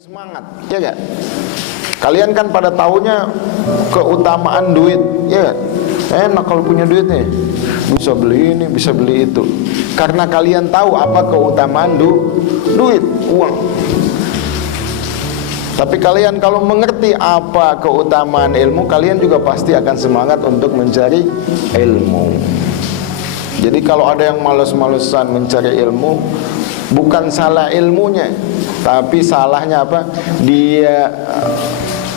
Semangat, ya gak? Kalian kan pada tahunya keutamaan duit, ya gak? Enak kalau punya duit nih, bisa beli ini, bisa beli itu. Karena kalian tahu apa keutamaan duit, uang. Tapi kalian kalau mengerti apa keutamaan ilmu, kalian juga pasti akan semangat untuk mencari ilmu. Jadi kalau ada yang males-malesan mencari ilmu, bukan salah ilmunya, tapi salahnya apa? Dia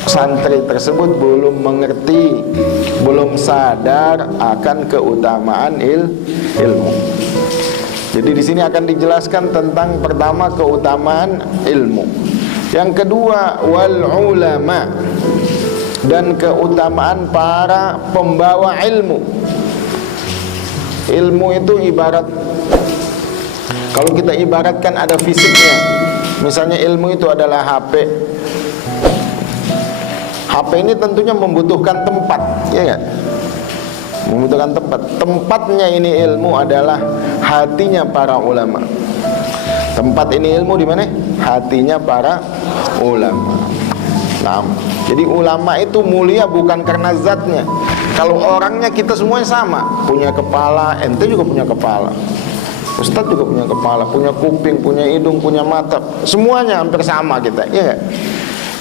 santri tersebut belum mengerti, belum sadar akan keutamaan ilmu. Jadi di sini akan dijelaskan tentang pertama keutamaan ilmu. Yang kedua wal ulama, dan keutamaan para pembawa ilmu. Ilmu itu ibarat, kalau kita ibaratkan ada fisiknya. Misalnya ilmu itu adalah HP. HP ini tentunya membutuhkan tempat, ya gak? Membutuhkan tempat. Tempatnya ini ilmu adalah hatinya para ulama. Tempat ini ilmu di mana? Hatinya para ulama. Nah, jadi ulama itu mulia bukan karena zatnya. Kalau orangnya kita semuanya sama, punya kepala, ente juga punya kepala, Ustadz juga punya kepala, punya kuping, punya hidung, punya mata, semuanya hampir sama kita, ya gak?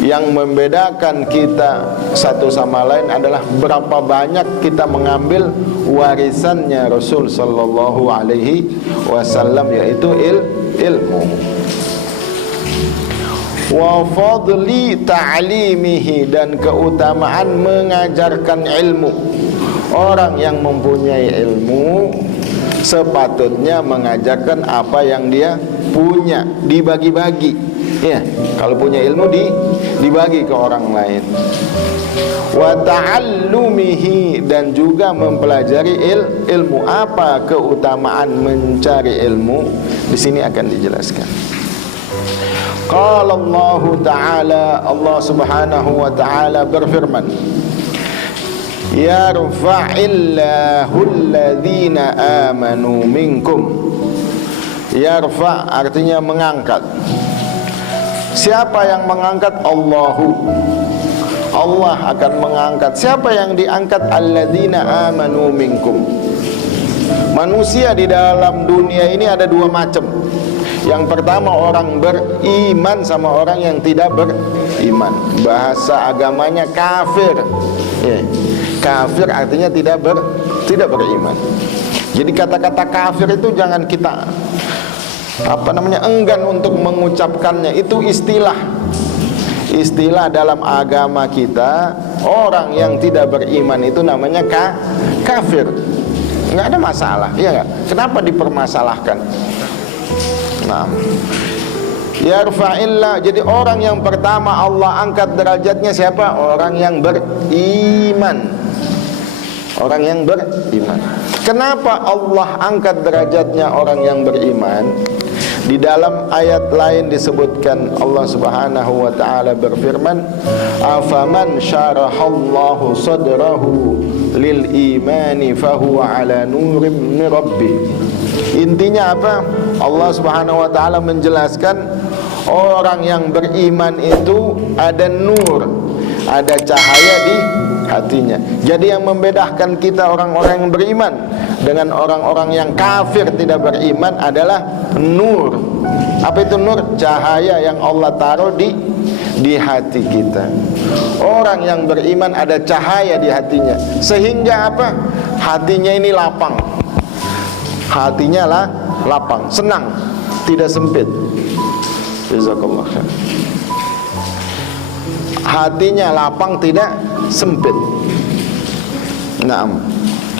Yang membedakan kita satu sama lain adalah berapa banyak kita mengambil warisannya Rasul Sallallahu Alaihi Wasallam, yaitu ilmu. Wa fadli ta'limihi, dan keutamaan mengajarkan ilmu. Orang yang mempunyai ilmu sepatutnya mengajarkan apa yang dia punya, dibagi-bagi. Ya, kalau punya ilmu dibagi ke orang lain. Wa ta'allumihi, dan juga mempelajari ilmu. Apa keutamaan mencari ilmu? Di sini akan dijelaskan. Qala Allah Ta'ala, Allah Subhanahu wa Ta'ala berfirman, yarfa'illahu alladhina amanu minkum. Yarfa' artinya mengangkat. Siapa yang mengangkat? Allahu. Allah akan mengangkat. Siapa yang diangkat? Alladzina amanu minkum. Manusia di dalam dunia ini ada dua macam. Yang pertama orang beriman sama orang yang tidak beriman. Bahasa agamanya kafir. Ya. Kafir artinya tidak beriman. Jadi kata-kata kafir itu jangan kita enggan untuk mengucapkannya. Itu istilah dalam agama kita. Orang yang tidak beriman itu namanya kafir. Nggak ada masalah, ya nggak? Kenapa dipermasalahkan? Nah, yarfa'illah. Jadi orang yang pertama Allah angkat derajatnya siapa? Orang yang beriman. Orang yang beriman. Kenapa Allah angkat derajatnya orang yang beriman? Di dalam ayat lain disebutkan Allah Subhanahu wa Ta'ala berfirman, afaman syarahallahu sadrahu lil imani fahuwa ala nurim min rabbih. Intinya apa? Allah Subhanahu wa Ta'ala menjelaskan orang yang beriman itu ada nur, ada cahaya di hatinya. Jadi yang membedakan kita orang-orang yang beriman dengan orang-orang yang kafir tidak beriman adalah nur. Apa itu nur? Cahaya yang Allah taruh di hati kita. Orang yang beriman ada cahaya di hatinya, sehingga apa? Hatinya ini lapang. Hatinya lapang, senang, tidak sempit. Jazakallah khair. Hatinya lapang, tidak sempit. Naam.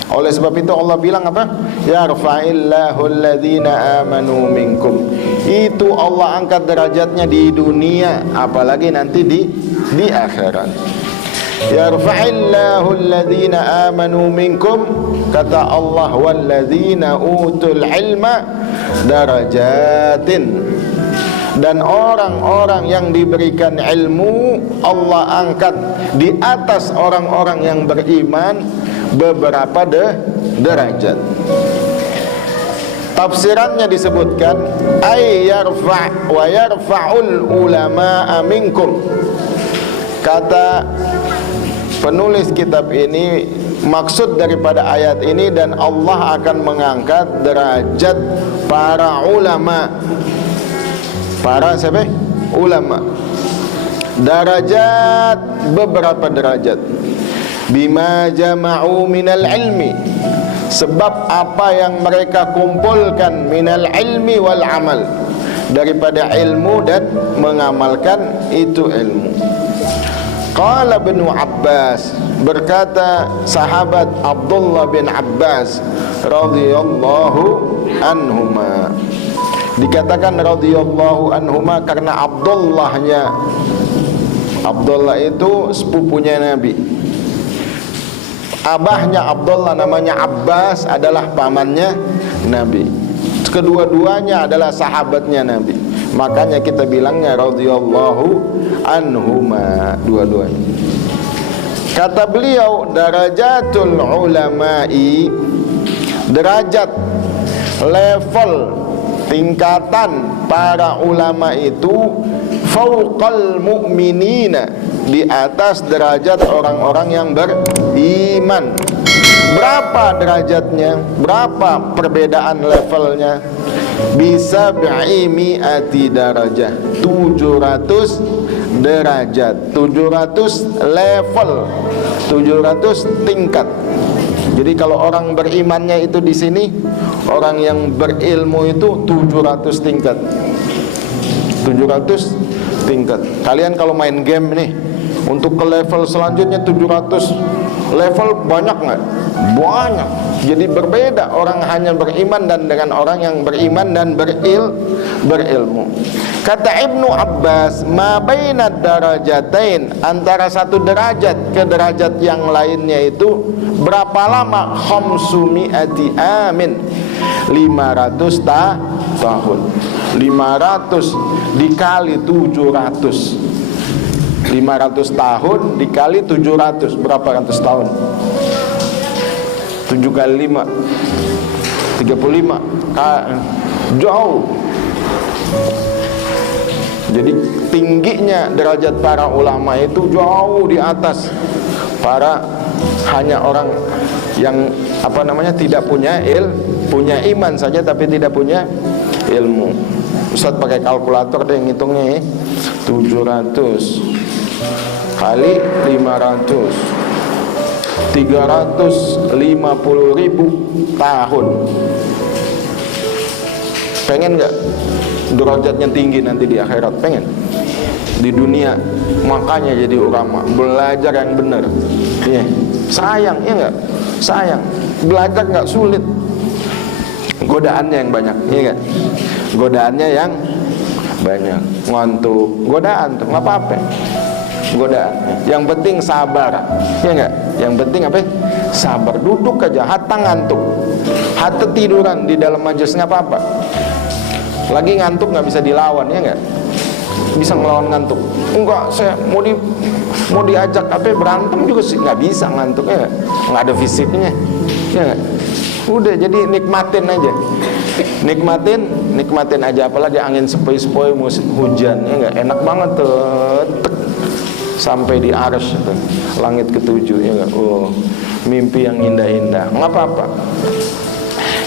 Oleh sebab itu Allah bilang apa? Yarfa'illahu alladhina amanu minkum. Itu Allah angkat derajatnya di dunia, apalagi nanti di akhirat. Yarfa'illahu alladhina amanu minkum, kata Allah, walladzina utul ilma darajatin. Dan orang-orang yang diberikan ilmu Allah angkat di atas orang-orang yang beriman beberapa derajat. Tafsirannya disebutkan ay yarfa' wa yarfa'ul ulama'a minkum. Kata penulis kitab ini, maksud daripada ayat ini, dan Allah akan mengangkat derajat para ulama. Para siapa? Ulama. Derajat, beberapa derajat. Bima jama'u minal ilmi, sebab apa yang mereka kumpulkan minal ilmi wal amal, daripada ilmu dan mengamalkan itu ilmu. Qala Ibnu Abbas, berkata sahabat Abdullah bin Abbas radhiyallahu anhuma. Dikatakan radhiyallahu anhuma karena Abdullah itu sepupunya Nabi. Abahnya Abdullah namanya Abbas adalah pamannya Nabi. Kedua-duanya adalah sahabatnya Nabi. Makanya kita bilangnya radhiyallahu anhuma, dua-duanya. Kata beliau, darajatul ulama'i, derajat, level, tingkatan para ulama itu fauqal mu'minina, di atas derajat orang-orang yang beriman. Berapa derajatnya? Berapa perbedaan levelnya? Bisa bi'imi'ati darajah, 700 derajat, 700 level, 700 tingkat. Jadi kalau orang berimannya itu di sini, orang yang berilmu itu 700 tingkat. 700 tingkat. Kalian kalau main game nih, untuk ke level selanjutnya 700 level, banyak nggak? Banyak. Jadi berbeda orang hanya beriman dan dengan orang yang beriman dan berilmu. Kata Ibnu Abbas, ma baina darajatain, antara satu derajat ke derajat yang lainnya itu berapa lama? Khamsumi'ati amin, 500 tahun. 500 dikali 700, 500 tahun dikali 700, berapa ratus tahun? 7 kali 5 35, jauh. Jadi tingginya derajat para ulama itu jauh di atas para hanya orang yang tidak punya punya iman saja tapi tidak punya ilmu. Ustaz pakai kalkulator deh ngitungnya ya. 700 kali 500, 350.000 tahun. Pengen gak derajatnya tinggi nanti di akhirat? Pengen? Di dunia makanya jadi ulama, belajar yang benar. Iya. Sayang, ya enggak? Sayang. Belajar enggak sulit. Godaannya yang banyak, iya enggak? Godaannya yang banyak. Ngantuk, godaan tuh, enggak apa-apa. Godaan. Yang penting sabar. Ya enggak? Yang penting apa? Sabar. Duduk aja, hatta ngantuk. Hatta tiduran di dalam majelis enggak apa-apa. Lagi ngantuk nggak bisa dilawan, ya nggak? Bisa ngelawan ngantuk? Enggak, saya mau diajak berantem juga sih nggak bisa ngantuk, ya nggak ada fisiknya, ya nggak? Udah, jadi nikmatin aja, nikmatin aja. Apalagi angin sepoi-sepoi, musim hujan, ya nggak? Enak banget tuh, sampai di arsy tuh, langit ketujuh, ya nggak? Oh, mimpi yang indah-indah, nggak apa-apa.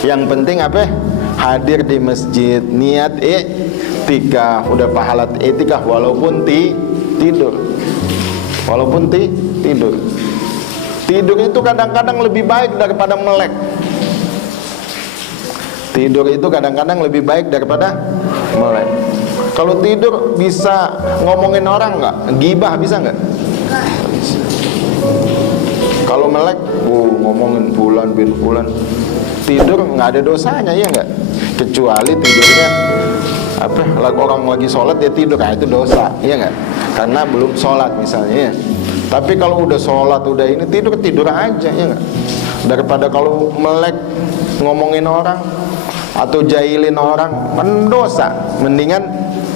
Yang penting apa? Hadir di masjid, niat i'tikaf, udah pahala i'tikaf walaupun tidur. Walaupun tidur. Tidur itu kadang-kadang lebih baik daripada melek. Tidur itu kadang-kadang lebih baik daripada melek. Kalau tidur bisa ngomongin orang nggak? Gibah bisa nggak? Bisa. Kalau melek, ngomongin fulan bin fulan. Tidur nggak ada dosanya, ya nggak? Kecuali tidurnya orang lagi sholat dia tidur, itu dosa, ya nggak? Karena belum sholat misalnya, ya. Tapi kalau udah sholat, udah ini, tidur aja, ya nggak? Daripada kalau melek ngomongin orang atau jahilin orang, mendosa, mendingan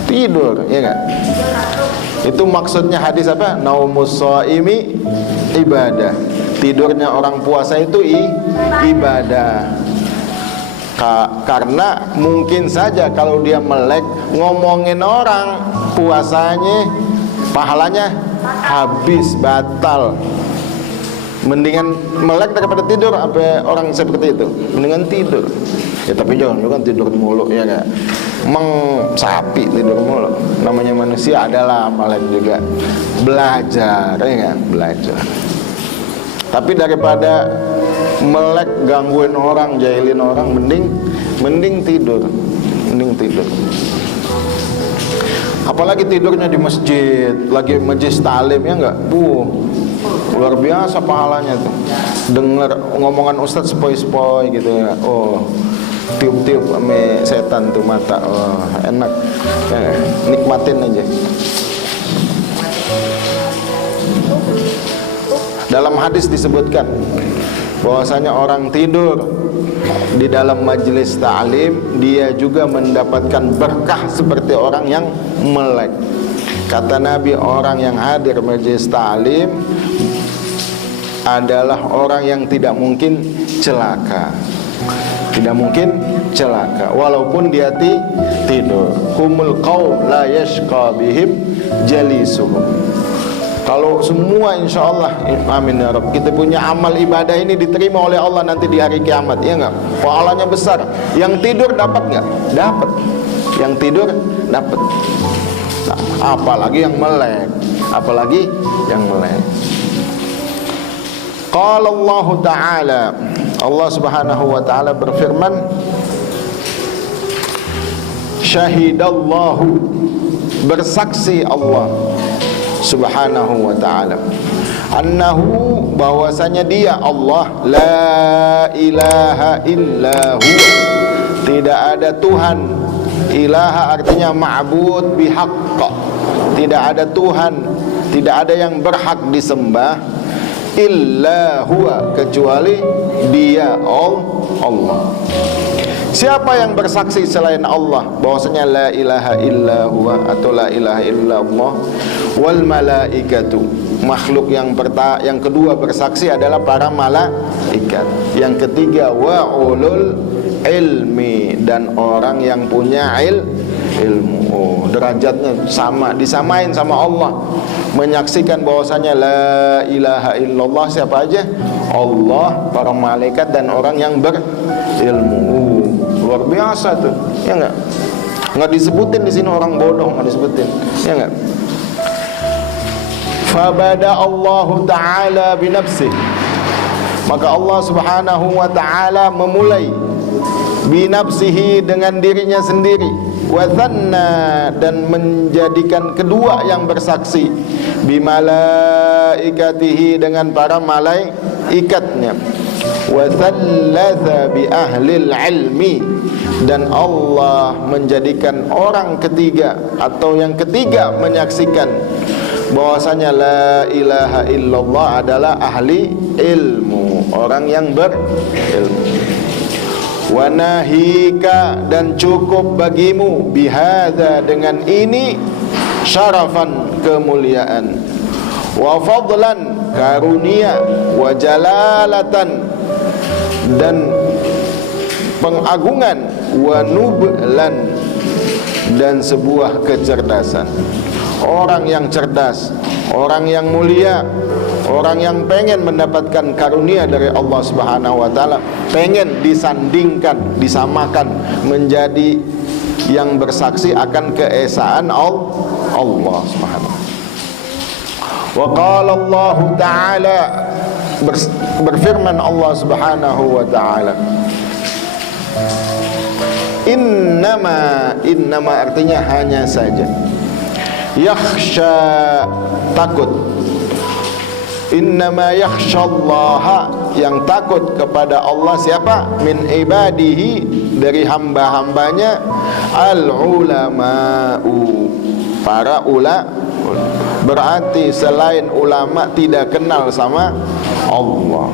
tidur, ya nggak? Itu maksudnya hadis apa? Naumus shaimi ibadah. Tidurnya orang puasa itu ibadah. Karena mungkin saja kalau dia melek ngomongin orang, puasanya, pahalanya habis, batal. Mendingan melek daripada tidur. Apa orang seperti itu? Mendingan tidur. Ya tapi jangan tidur mulu, ya enggak? Emang sapi tidur mulu. Namanya manusia adalah melek juga. Belajar, ya enggak? Belajar. Tapi daripada melek gangguin orang, jahilin orang, mending tidur. Mending tidur. Apalagi tidurnya di masjid, lagi majelis taklim, ya enggak? Luar biasa pahalanya tuh. Dengar ngomongan ustaz sepoi-sepoi gitu ya. Oh, tiup-tiup sama setan tuh mata. Oh, enak. Ya, nikmatin aja. Dalam hadis disebutkan bahwasanya orang tidur di dalam majelis ta'lim, dia juga mendapatkan berkah seperti orang yang melek. Kata Nabi, orang yang hadir majelis ta'lim adalah orang yang tidak mungkin celaka. Tidak mungkin celaka walaupun dia tidur. Humul qaum la yashqa bihim jalisuhum. Kalau semua insyaallah, amin ya Rabb, kita punya amal ibadah ini diterima oleh Allah nanti di hari kiamat, ya enggak? Pahalanya besar. Yang tidur dapat enggak? Dapat. Yang tidur dapat. Nah, apalagi yang melek. Apalagi yang melek. Qala Allah Ta'ala, Allah Subhanahu wa Ta'ala berfirman, syahidallahu, bersaksi Allah Subhanahu wa Ta'ala, annahu, bahwasanya dia Allah, la ilaha illahu, tidak ada Tuhan. Ilaha artinya ma'bud bihaqq, tidak ada Tuhan, tidak ada yang berhak disembah, illa huwa, kecuali dia Allah. Siapa yang bersaksi selain Allah bahwasanya la ilaha illa huwa atau la ilaha illallah? Wal malaikatu, makhluk yang kedua bersaksi adalah para malaikat. Yang ketiga wa ulul ilmi, dan orang yang punya ilmu. Oh, derajatnya sama, disamain sama Allah. Menyaksikan bahwasanya la ilaha illallah siapa aja? Allah, para malaikat, dan orang yang berilmu. Luar biasa tuh, ya enggak? Enggak disebutin di sini orang bodoh, enggak disebutin, ya enggak? Fabada Allah Ta'ala binafsih, maka Allah Subhanahu wa Ta'ala memulai binafsihi, dengan dirinya sendiri, wa dhanna, dan menjadikan kedua yang bersaksi, bimalaikatihi, dengan para malaikatnya, wa thallatha bi ahlil ilmi, dan Allah menjadikan orang ketiga atau yang ketiga menyaksikan bahwasanya la ilaha illallah adalah ahli ilmu, orang yang berilmu. Wa nahika, dan cukup bagimu, bihadza, dengan ini, syarafan, kemuliaan, wa fadlan, karunia, wa jalalatan, dan pengagungan, wa nublan, dan sebuah kecerdasan. Orang yang cerdas, orang yang mulia, orang yang pengen mendapatkan karunia dari Allah Subhanahu wa Ta'ala, pengen disandingkan, disamakan menjadi yang bersaksi akan keesaan Allah Subhanahu. Wa qala Allah Ta'ala, berfirman Allah Subhanahu wa Ta'ala, innama artinya hanya saja, yakhsha, takut, innama yakhshallaha, yang takut kepada Allah siapa? Min ibadihi, dari hamba-hambanya, al-ulama'u, para ulama. Berarti selain ulama tidak kenal sama Allah.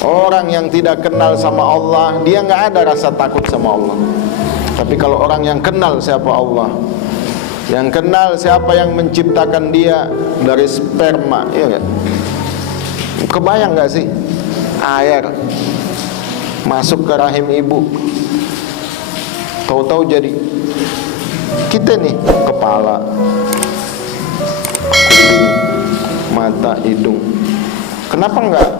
Orang yang tidak kenal sama Allah, dia nggak ada rasa takut sama Allah. Tapi kalau orang yang kenal siapa Allah, yang kenal siapa yang menciptakan dia dari sperma, iya gak? Kebayang gak sih? Air masuk ke rahim ibu, tahu-tahu jadi kita nih, kepala, kuping, mata, hidung. Kenapa enggak?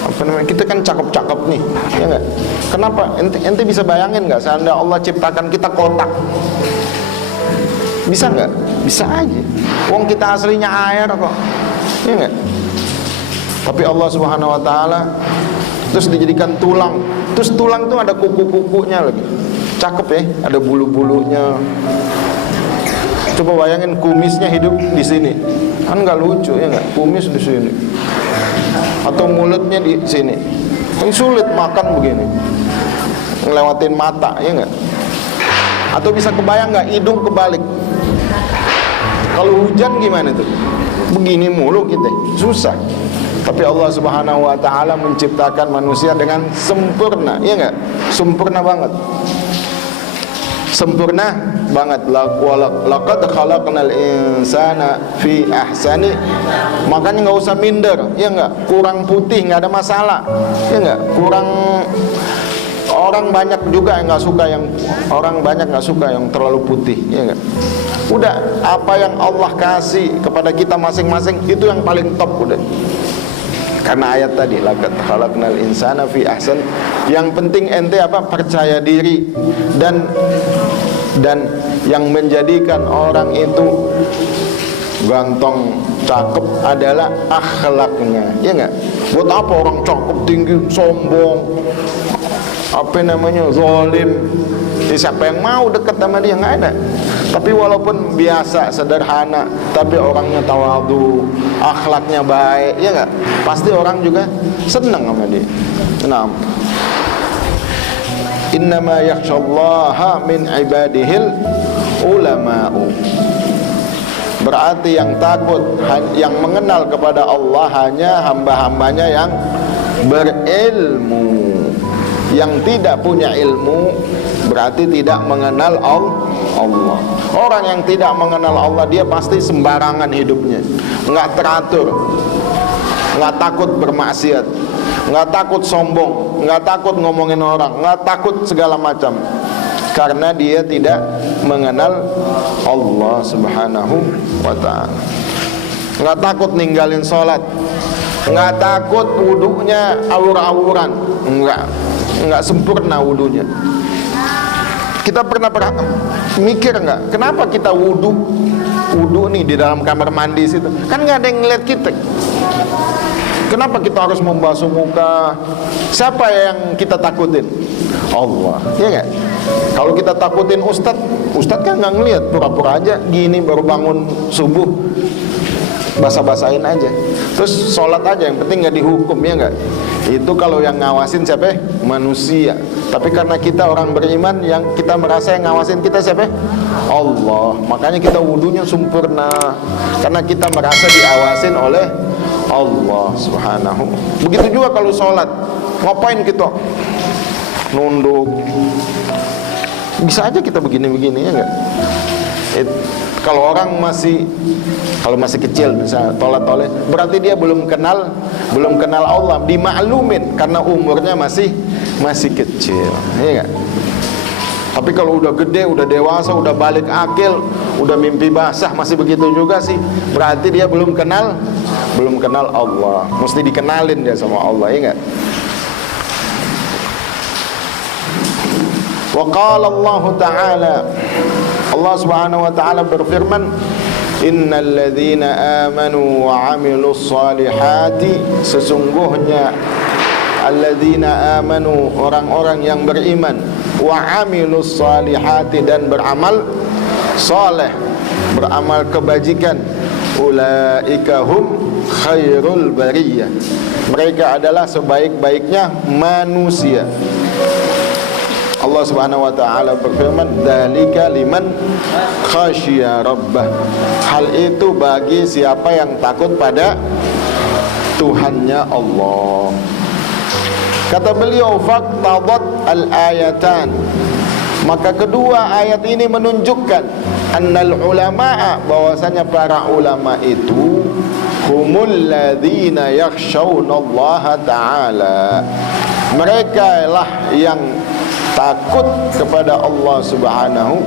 Apa namanya? Kita kan cakep-cakep nih, ya enggak? Kenapa? Ente bisa bayangin enggak seandainya Allah ciptakan kita kotak? Bisa enggak? Bisa aja. Wong kita aslinya air kok, ya enggak? Tapi Allah Subhanahu Wa Taala terus dijadikan tulang. Terus tulang tuh ada kuku-kukunya lagi. Cakep ya, ada bulu-bulunya. Coba bayangin kumisnya hidup di sini, kan nggak lucu ya nggak? Kumis di sini, atau mulutnya di sini, kan sulit makan begini, ngelewatin mata ya nggak? Atau bisa kebayang nggak hidung kebalik? Kalau hujan gimana tuh? Begini mulu kita, susah. Tapi Allah Subhanahu Wa Taala menciptakan manusia dengan sempurna, ya nggak? Sempurna banget. Sempurna banget. Laqad khalaqnal insana fi ahsani. Makanya nggak usah minder, ya nggak? Kurang putih nggak ada masalah, ya nggak? Kurang, orang banyak juga yang nggak suka, orang banyak nggak suka yang terlalu putih, ya nggak? Udah, apa yang Allah kasih kepada kita masing-masing itu yang paling top udah. Karena ayat tadi, laqad khalaqnal insana fi ahsan. Yang penting ente apa? Percaya diri. Dan yang menjadikan orang itu ganteng, cakep adalah akhlaknya, ya enggak? Buat apa orang cakep, tinggi, sombong, apa namanya, zalim? Siapa yang mau dekat sama dia? Nggak ada. Tapi walaupun biasa, sederhana, tapi orangnya tawadhu, akhlaknya baik, ya nggak? Pasti orang juga senang sama dia. Nah, innama yakhshallaha min ibadihil ulama'u. Berarti yang takut, yang mengenal kepada Allah hanya hamba-hambanya yang berilmu. Yang tidak punya ilmu berarti tidak mengenal Allah. Orang yang tidak mengenal Allah, dia pasti sembarangan hidupnya, nggak teratur, nggak takut bermaksiat, nggak takut sombong, nggak takut ngomongin orang, nggak takut segala macam, karena dia tidak mengenal Allah Subhanahu wa Ta'ala. Nggak takut ninggalin sholat, nggak takut wudunya awur-awuran, nggak sempurna wudunya. Kita pernah mikir nggak, kenapa kita wudu nih di dalam kamar mandi situ, kan nggak ada yang ngeliat kita. Kenapa kita harus membasuh muka? Siapa yang kita takutin? Allah, ya nggak? Kalau kita takutin ustadz kan nggak ngeliat, pura-pura aja gini baru bangun subuh, basah-basahin aja, terus sholat aja, yang penting nggak dihukum, ya nggak? Itu kalau yang ngawasin siapa? Manusia. Tapi karena kita orang beriman, yang kita merasa yang ngawasin kita siapa? Allah. Makanya kita wudunya sempurna, karena kita merasa diawasin oleh Allah Subhanahu. Begitu juga kalau sholat, ngapain kita nunduk? Bisa aja kita begini-begini, ya enggak? Kalau orang masih kecil, misalnya toleh-toleh, berarti dia belum kenal Allah, dimaklumin karena umurnya masih kecil, ya enggak? Tapi kalau udah gede, udah dewasa, udah balik akil, udah mimpi basah, masih begitu juga sih, berarti dia belum kenal Allah. Mesti dikenalin dia sama Allah, ya enggak? Wa qala Allah Ta'ala, Allah Subhanahu wa Ta'ala berfirman, innal ladzina amanu wa 'amilus salihati, sesungguhnya alladzina amanu, orang-orang yang beriman, wa 'amilus salihati, dan beramal saleh, beramal kebajikan, ulaika hum khairul bariyah, mereka adalah sebaik-baiknya manusia. Allah Subhanahu wa Ta'ala berfirman, dzalika liman khasyiya rabbah, hal itu bagi siapa yang takut pada Tuhannya Allah. Kata beliau, faqtadat al-ayatan, maka kedua ayat ini menunjukkan annal ulama'a, bahwasanya para ulama itu humul ladzina yakhshawna Allah Ta'ala, Mereka lah yang takut kepada Allah Subhanahu